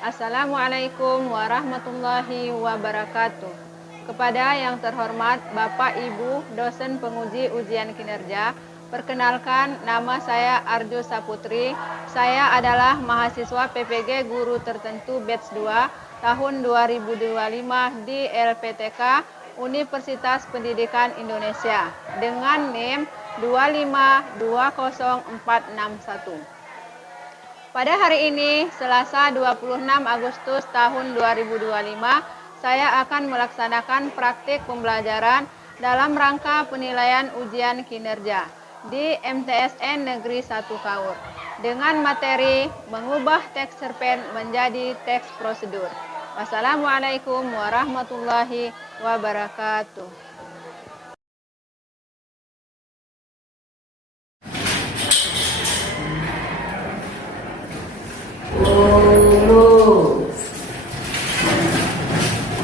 Assalamualaikum warahmatullahi wabarakatuh. Kepada yang terhormat Bapak Ibu dosen penguji ujian kinerja, perkenalkan nama saya Arjo Saputri. Saya adalah mahasiswa PPG Guru Tertentu Batch 2 tahun 2025 di LPTK Universitas Pendidikan Indonesia dengan NIM 2520461. Pada hari ini, Selasa 26 Agustus tahun 2025, saya akan melaksanakan praktik pembelajaran dalam rangka penilaian ujian kinerja di MTSN Negeri 1 Kaur dengan materi mengubah teks cerpen menjadi teks prosedur. Wassalamualaikum warahmatullahi wabarakatuh.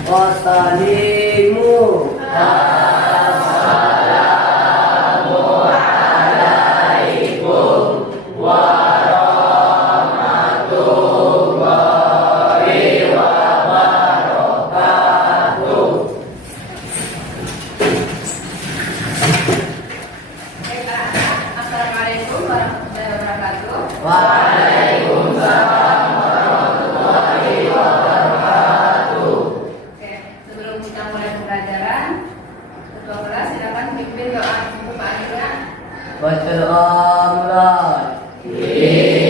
Wassalamu alaikum warahmatullahi wabarakatuh. Assalamualaikum warahmatullahi wabarakatuh. Waalaikumsalam. Baca amran. Bismillahirrahmanirrahim.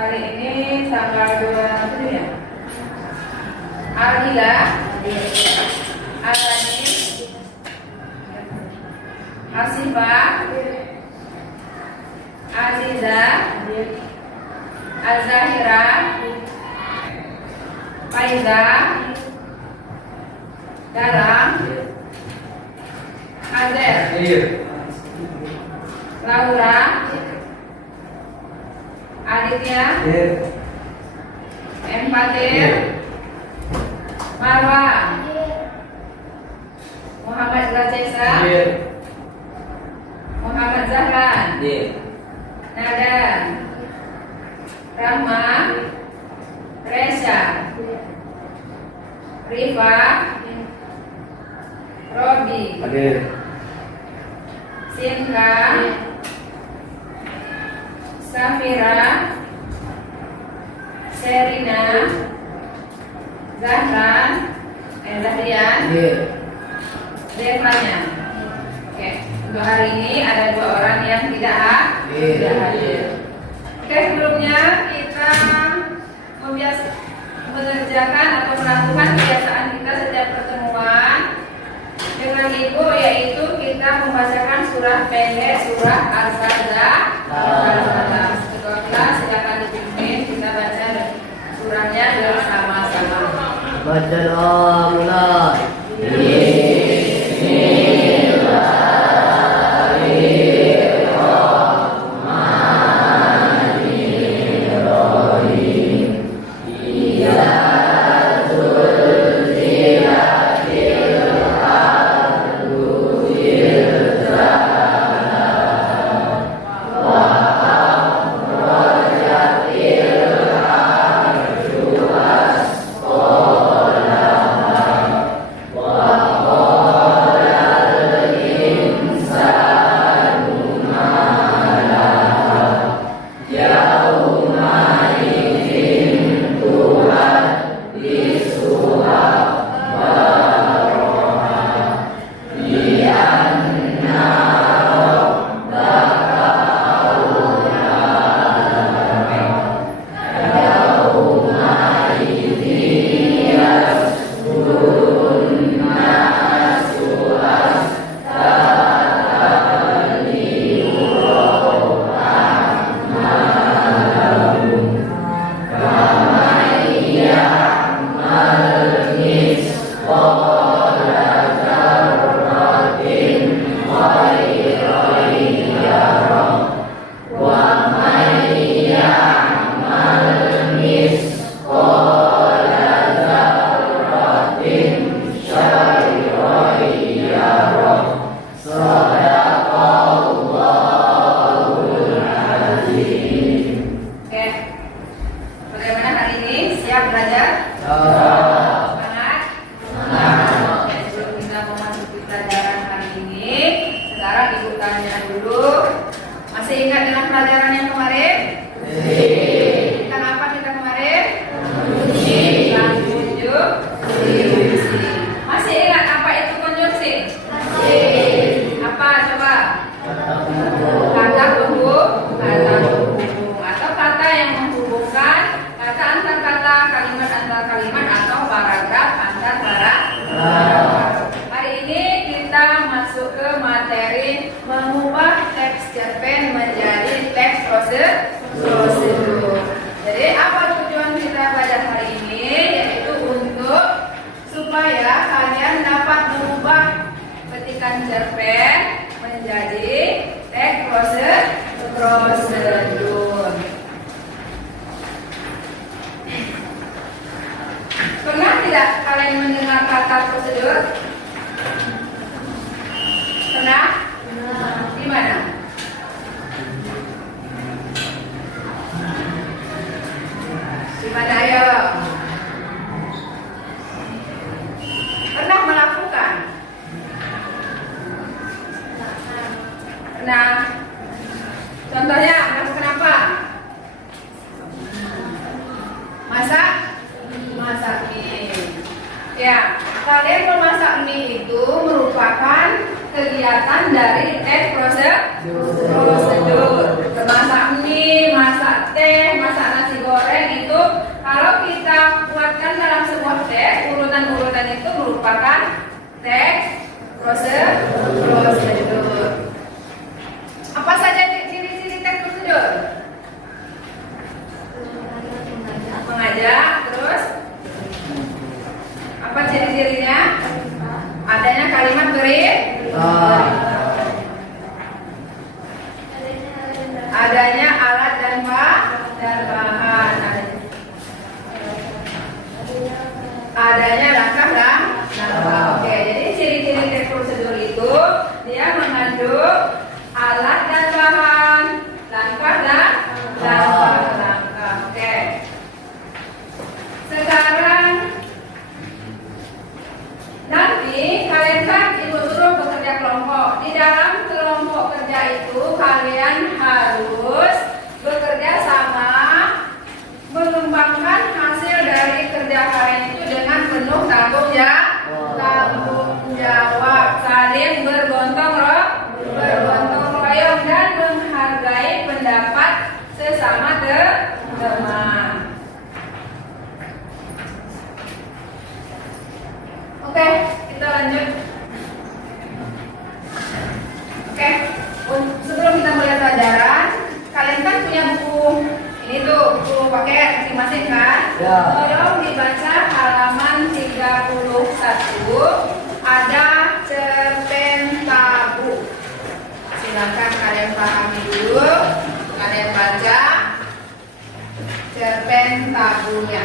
Alhamdulillahi rabbil alamin. Ardila, Alani, Hasifah, Aziza, Azahira, Faiza, Dalam, Azer, Laura, Aditya, Empatir, Marwa, Muhammad Lazesa, Muhammad Zahran, Nada, Rahma, Reza, Rifa, Robi, Sinka, Safira, Serina, Zahrian, Devanya. Oke, untuk hari ini ada 2 orang yang tidak hadir. Oke, sebelumnya kita mengerjakan atau melakukan kebiasaan kita setiap pertemuan dengan ibu, yaitu kita membacakan surah pendek, surah Al-Sajdah. Ketua kelas silakan dipimpin, kita baca surahnya bersama-sama. Baca mulai. Di dalam kelompok kerja itu kalian harus bekerja sama sesama teman. Oke, kita lanjut. Oke, sebelum kita mulai pelajaran, kalian kan punya buku ini tuh, buku paket masing-masing kan? Ya. Tolong dibaca halaman 31, ada cerpen tabu. Silakan kalian pahami dulu, kalian baca cerpen tabunya.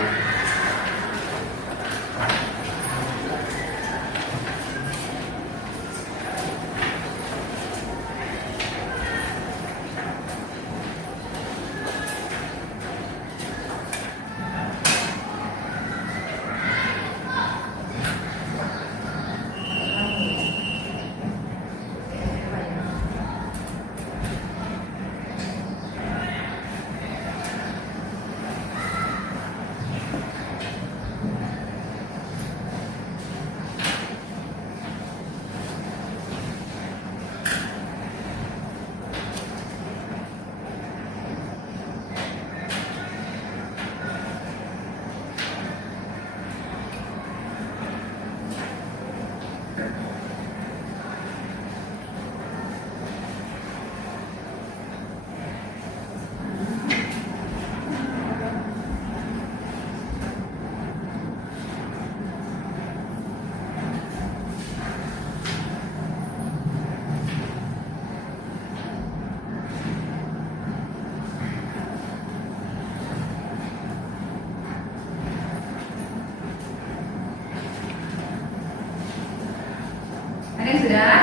Ada yang sudah?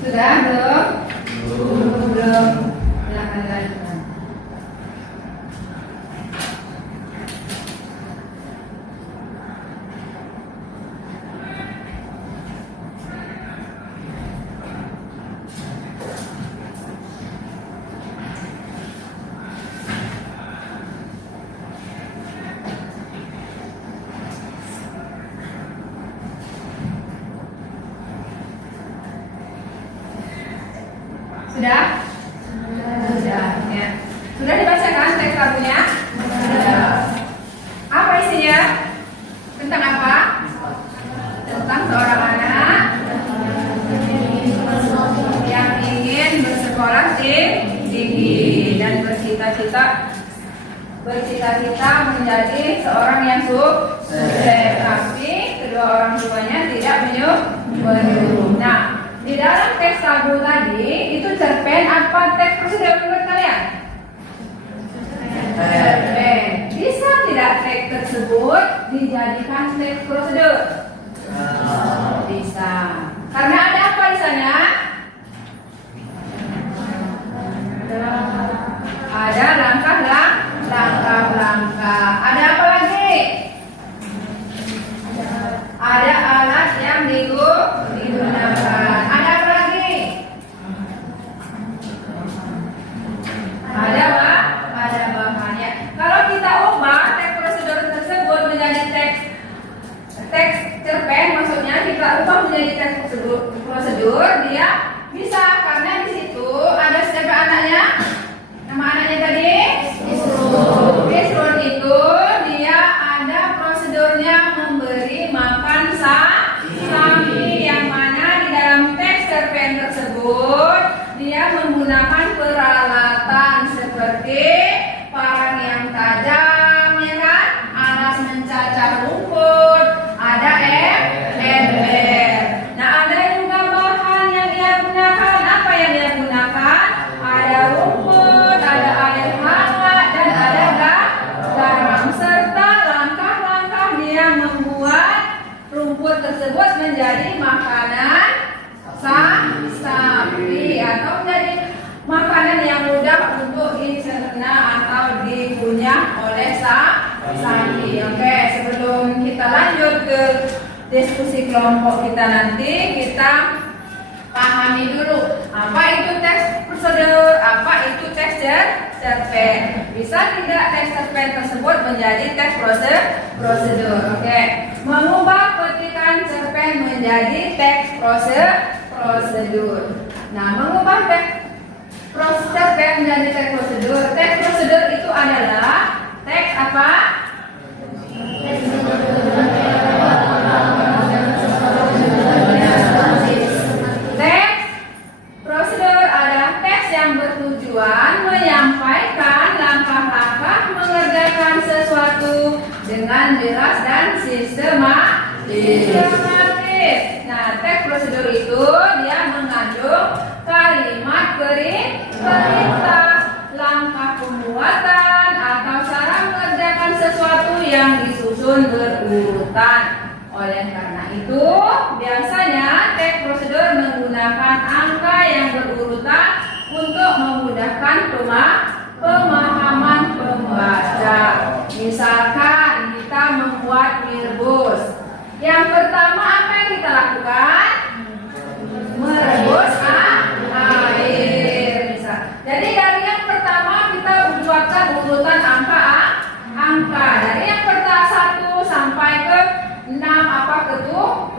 Sudah belum? Belum. Silakan lanjutkan. Sudah? Sudah. Ya. Sudah dibacakan teks tabunya? Sudah. Apa isinya? Tentang apa? Tentang seorang anak yang ingin bersekolah tinggi dan bercita-cita menjadi seorang yang sukses, tapi kedua orang tuanya tidak menyuruh. Nah, di dalam teks tabu tadi itu cerpen apa teks prosedur menurut kalian? Cerpen. Bisa tidak teks tersebut dijadikan teks prosedur? Bisa. Karena ada apa di sana? Ada langkah-langkah. Ada apa lagi? Ada alat yang digunakan. Ada apa lagi? Ada bahannya. Kalau kita ubah teks prosedur tersebut menjadi teks cerpen, maksudnya kita ubah menjadi teks diskusi kelompok kita nanti, kita pahami dulu apa itu teks prosedur, apa itu teks cerpen. Bisa tidak teks cerpen tersebut menjadi teks prosedur? Oke. Mengubah petikan cerpen menjadi teks prosedur. Nah, mengubah teks cerpen menjadi teks prosedur. Teks prosedur itu adalah teks apa? Teks prosedur adalah teks yang bertujuan menyampaikan langkah-langkah mengerjakan sesuatu dengan jelas dan sistematis. Nah, teks prosedur itu dia mengandung kalimat perintah, langkah pembuatan atau cara mengerjakan sesuatu yang disusun berurutan. Oleh karena itu, biasanya teks prosedur menggunakan angka yang berurutan untuk memudahkan pemahaman pembaca. Misalkan kita membuat mirbus. Yang pertama apa yang kita lakukan? Merebus air. Jadi dari yang pertama kita buatkan urutan angka. Dari yang pertama 1 sampai ke 6 apa ke 7.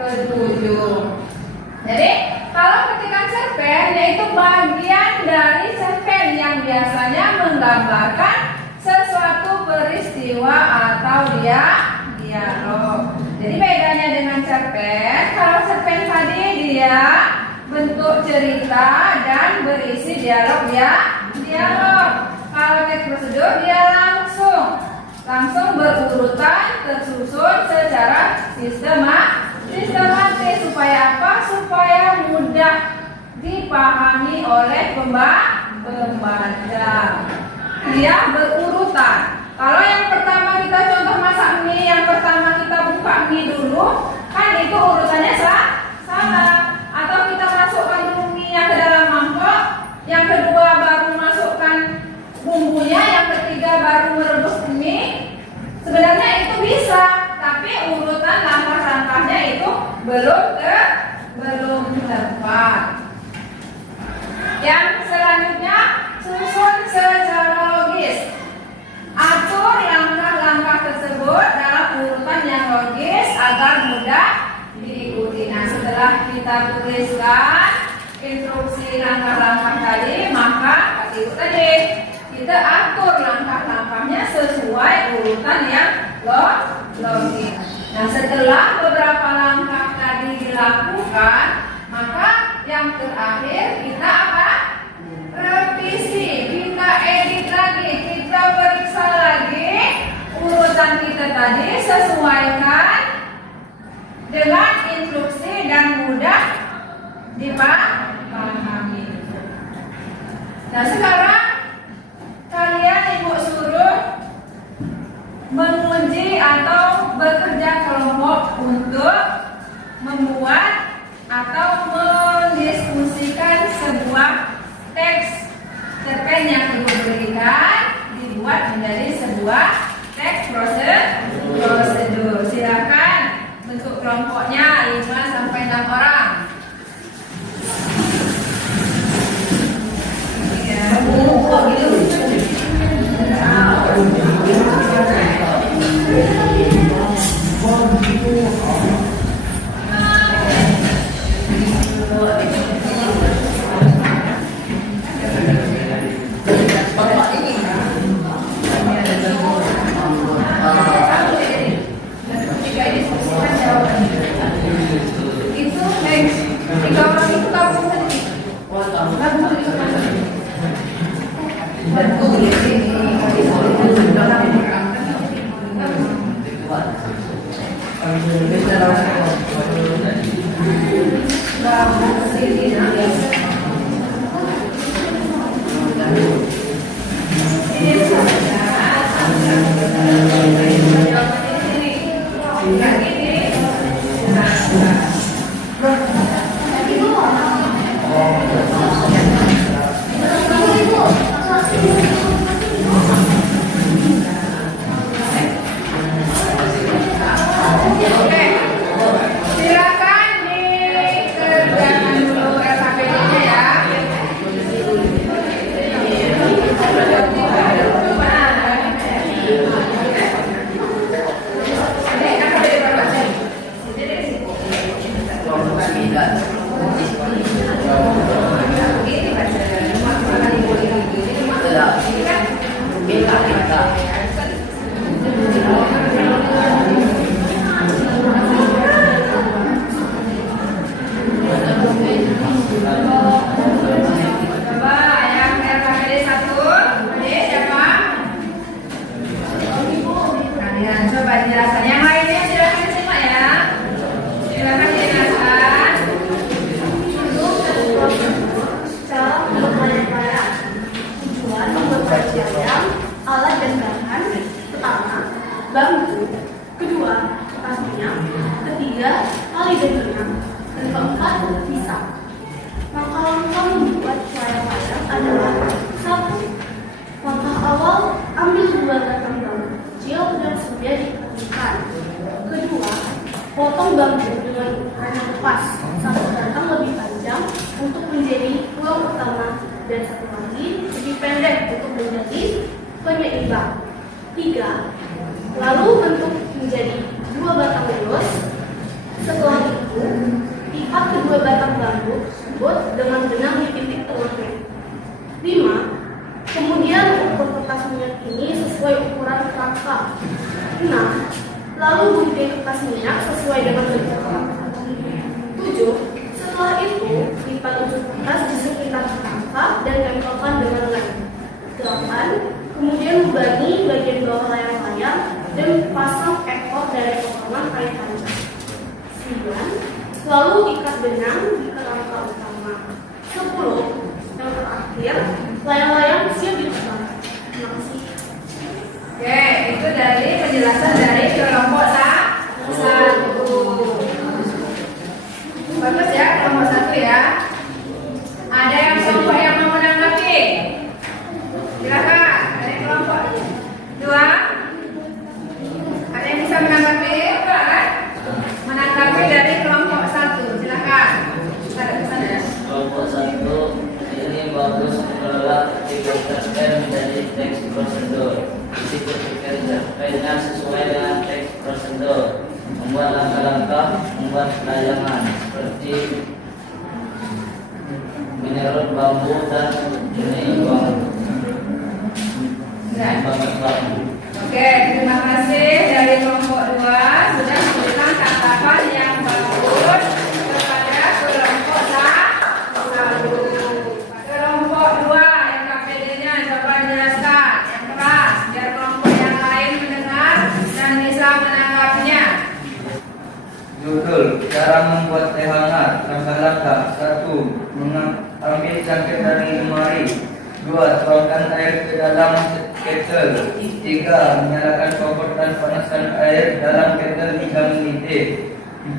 Jadi kalau petikan cerpen yaitu bagian dari cerpen yang biasanya menggambarkan sesuatu peristiwa atau dialog. Jadi bedanya dengan cerpen, kalau cerpen tadi dia bentuk cerita dan berisi dialog. Kalau teks prosedur dia langsung berurutan, tersusun secara sistematis. Supaya apa? Supaya mudah dipahami oleh pembaca. Dia berurutan. Kalau yang pertama kita contoh masak mie, yang pertama kita buka mie dulu, kan itu urutannya salah. Atau kita masukkan dulu mie ke dalam mangkok, yang kedua baru masukkan bumbunya, yang ketiga baru merebus mie. Sebenarnya itu bisa, tapi urutan langkah-langkahnya itu belum tepat. Yang selanjutnya, susun secara logis. Atur langkah-langkah tersebut dalam urutan yang logis agar mudah diikuti. Nah, setelah kita tuliskan instruksi langkah-langkah tadi, maka kita atur langkah-langkahnya sesuai urutan yang logis. Nah, setelah beberapa langkah tadi dilakukan, maka yang terakhir kita apa? Revisi, kita edit lagi, kita periksa lagi urutan kita tadi, sesuaikan dengan instruksi dan mudah dipahami. Nah, sekarang kalian ibu suruh menguji atau bekerja kelompok untuk membuat atau mendiskusikan sebuah teks cerpen yang ibu berikan dibuat menjadi sebuah teks prosedur. Silakan bentuk kelompoknya 5 sampai 6 orang. Coba yang RKPD 1. Ini siapa? Kalian coba jelaskan. Yang lainnya silakan disimak ya. Silakan dijelaskan. Cara memperkaya tujuan memperkaya alat dan bahan. Pertama, bambu. Kedua, kertas minyak. Ketiga, tali dan benang. Dan keempat, pisau. Langkah-langkah membuat layang-layang adalah: 1. Langkah awal, ambil 2 batang bambu kecil dan sudah dikeringkan. Kedua, potong bambu dengan ukuran yang pas. 1 batang lebih panjang untuk menjadi tulang utama dan 1 lagi lebih pendek untuk menjadi penyeimbang. 3. Lalu bentuk menjadi 2 batang lurus. Setelah itu, ikat kedua batang bambu tersebut dengan benang di titik tengahnya. 5. Kemudian ukur kertas minyak ini sesuai ukuran kerangka. 6. Lalu gunting kertas minyak sesuai dengan bentuk kerangka. 7. Setelah itu, lipat ujung kertas di sekitar kerangka dan tempelkan dengan lem. 8. Kemudian lubangi bagian bawah layang-layang dan pasang ekor dari potongan kain panjang. 9. Lalu ikat benang di kerangka utama. 10. Yang terakhir, layang-layang siap diterbang. Terima kasih. Oke, itu dari penjelasan dari kelompok 1. Bagus ya, kelompok 1 ya. Ada yang kelompok yang mau menanggapi? Silakan. Ada yang kelompok 2? Ada yang bisa menanggapi? Kan? Menanggapi dari kelompok 1. Silakan. Kita ada pesan ya. Kelompok 1 ini bagus mengelola aktivitas menjadi teks prosedur. Isi berpikir cerpennya sesuai dengan teks prosedur. Membuat langkah-langkah, membuat layangan seperti menyerut bambu dan menyeimbang bambu. Oke, terima kasih dari kelompok 2 sudah memberikan tanggapan yang bagus kepada kelompok 1. Kelompok 2 yang KPD-nya coba jelaskan yang keras biar kelompok yang lain mendengar dan bisa menanggapinya. Judul: cara membuat teh hangat. Langkah-langkah: 1. Ambil cangkir dari lemari. 2. Tuangkan air ke dalam kettle. 3. Menyalakan kompor dan panaskan air dalam kettle hingga mendidih.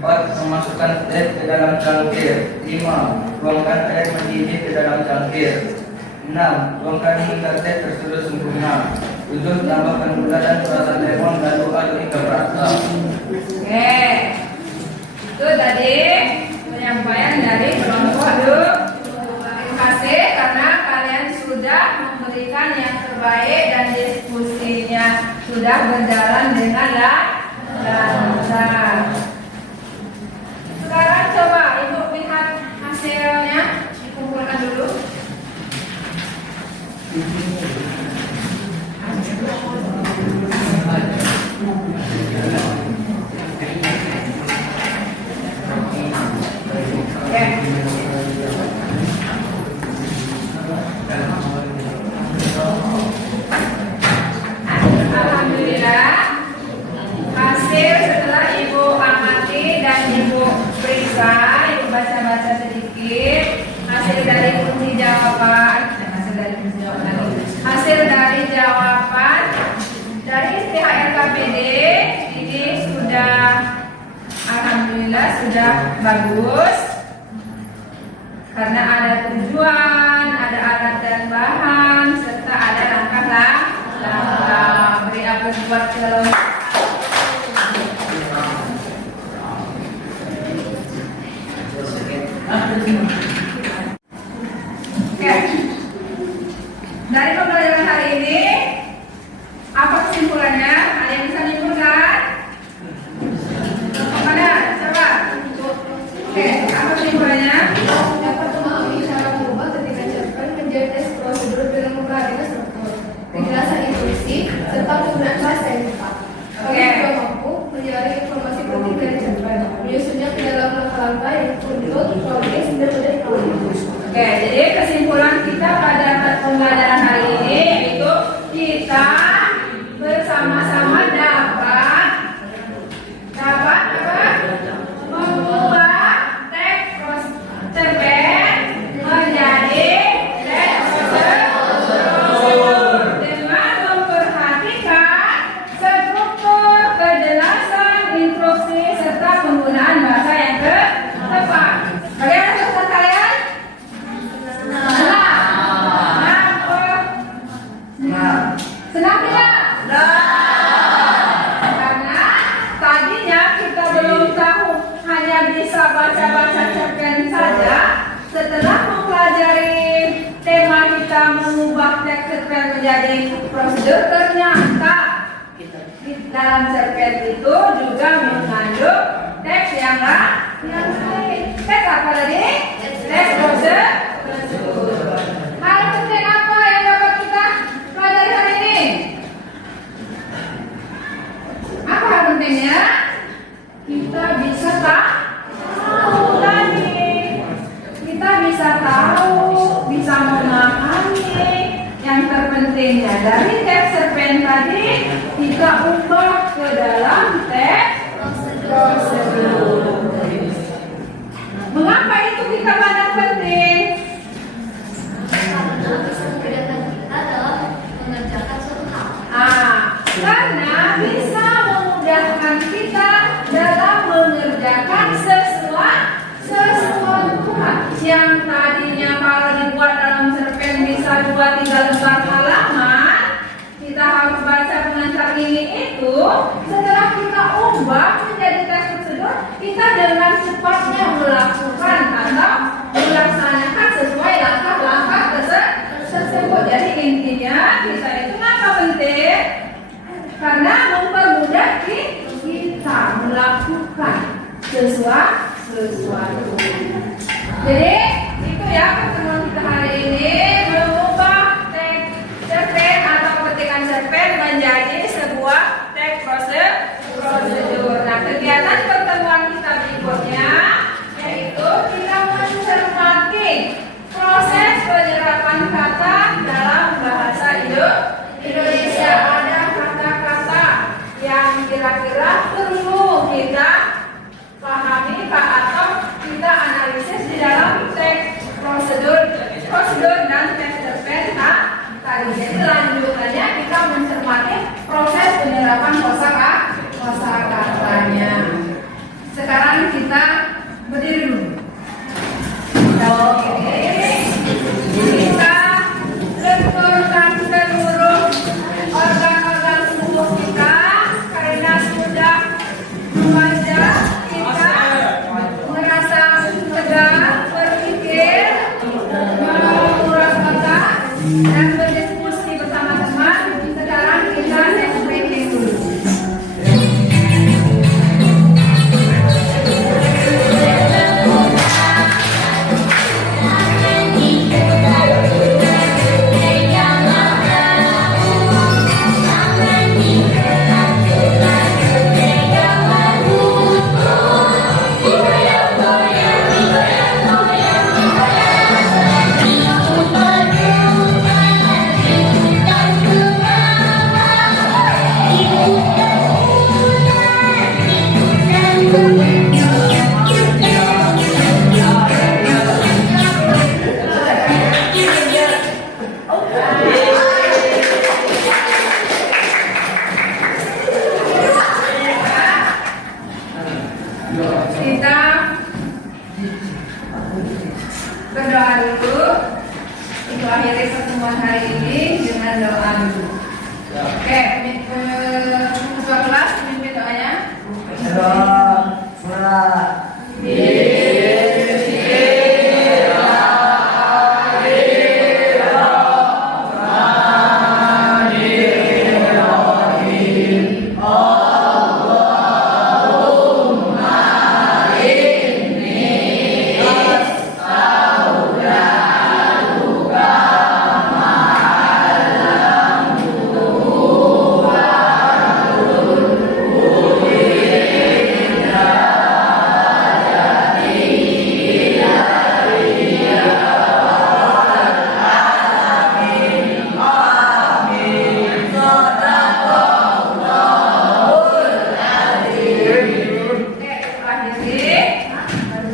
4. Memasukkan teh ke dalam cangkir. 5. Tuangkan air mendidih ke dalam cangkir. 6. Tuangkan hingga teh tersudut sempurna. 7. Tambahkan gula dan perasan lemon lalu aduk hingga merata. Oke, itu tadi penyampaian dari kelompok 2. Terima kasih karena kalian sudah memberikan yang terbaik dan diskusinya sudah berjalan dengan lancar. Sekarang coba Ibu lihat hasilnya, dikumpulkan dulu. Oke. Alhamdulillah, hasil setelah Ibu amati dan Ibu periksa, Ibu baca-baca sedikit hasil dari kunci jawaban, hasil dari jawaban dari pihak LKPD ini sudah, alhamdulillah sudah bagus karena ada tujuan, ada alat dan bahan, serta ada langkah-langkah. Beri aplaus buat kelompok. Oke. Dari pembelajaran hari ini, apa kesimpulannya? Ada yang bisa menyimpulkan? Mana? Coba. Oke, apa kesimpulannya? Yang pertama, cara mengubah ketika cerpen menjadi tes prosedur dengan memperhatikan struktur, kejelasan intuisi, serta penggunaan bahasa yang tepat. Kami juga mampu menjalani informasi penting dari cerpen, menyusunnya ke dalam langkah-langkah yang betul, logis, dan mudah cerpen menjadi prosedur, ternyata di dalam cerpen itu juga mengandung teks yang lain. Teks apa tadi? Teks prosedur. Hal penting apa yang dapat kita pelajari hari ini? Apa hal pentingnya? Kita bisa tahu tadi. Kita bisa tahu, bisa memahami. Yang terpentingnya dari teks cerpen tadi kita ubah ke dalam teks prosedur. Mengapa itu kita pandang penting? Karena bisa memudahkan kita dalam mengerjakan suatu hal. Karena bisa memudahkan kita dalam mengerjakan sesuatu yang tadinya kalau dibuat dalam cerpen bisa 2-3 lembar halaman, kita harus baca pengantar ini itu. Setelah kita ubah menjadi teks prosedur, kita dengan cepatnya melakukan atau melaksanakan sesuai langkah-langkah tersebut. Jadi intinya kita itu kenapa penting? Karena mempermudah kita melakukan sesuatu. Jadi itu ya pertemuan kita hari ini, mengubah teks cerpen atau petikan cerpen menjadi sebuah teks prosedur. Nah, kegiatan pertemuan kita berikutnya yaitu kita mencermati proses penyerapan kata dalam bahasa Indonesia. Ada kata-kata yang kira-kira perlu kita pahami atau kita analisis di dalam teks prosedur dan teks cerpen tadi. Jadi lanjutannya kita mencermati proses penyerapan kosakatanya. Sekarang kita berdiri dulu. Kita lenturkan seluruh organ-organ tubuh kita karena sudah membaca, kita merasa tegar, berpikir, menguras otak, dan berdiskusi bersama teman. Sekarang kita speaking dulu. Kita berdoa dulu. Kita akhiri pertemuan hari ini dengan doa dulu. Oke, ketua kelas pimpin doanya.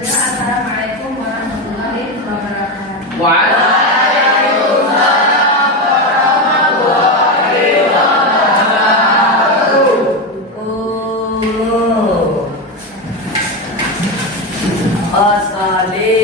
Assalamualaikum warahmatullahi wabarakatuh. Asali